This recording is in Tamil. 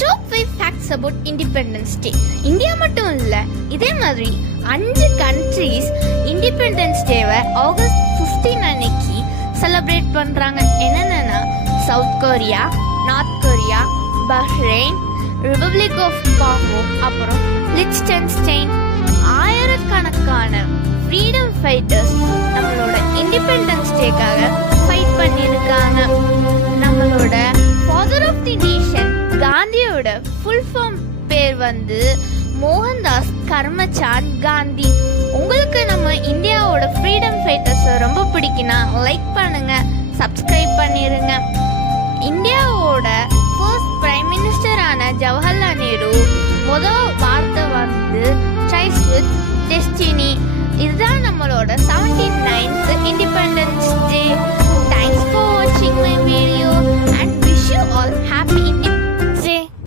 Top 5 facts about Independence Day. India மட்டும் இல்ல, இதே மாதிரி 5 countries Independence Day ஆகஸ்ட் 15 அன்னைக்கு செலிப்ரேட் பண்றாங்க. என்னென்னா south Korea, north Korea, Bahrain, republic of Congo, அப்புறம் லிechtenstein. ஆயிரக்கணக்கான ஃப்ரீடம் ஃபைட்டர்ஸ் நம்மளோட இண்டிபெண்டன்ஸ் டேக்காக ஃபைட் பண்ணியிருக்காங்க. நம்மளோட ஃபாதர் ஆஃப் தி நேஷன் காந்தியோட ஃபுல் ஃபார்ம் பேர் மோகன்தாஸ் கர்மசாந்த் காந்தி. உங்களுக்கு நம்ம இந்தியாவோட ஃப்ரீடம் ஃபைட்டர்ஸை ரொம்ப பிடிக்குன்னா லைக் பண்ணுங்க, சப்ஸ்கிரைப் பண்ணிருங்க. இந்தியாவோட ஃபர்ஸ்ட் பிரைம் மினிஸ்டரான ஜவஹர்லால் நேரு முதல் வார்த்தை ட்ரைஸ் வித் டெஸ்டினி. இதுதான் நம்மளோட 79th independence day. Thanks for வாட்சிங் my video and wish you all happy independence.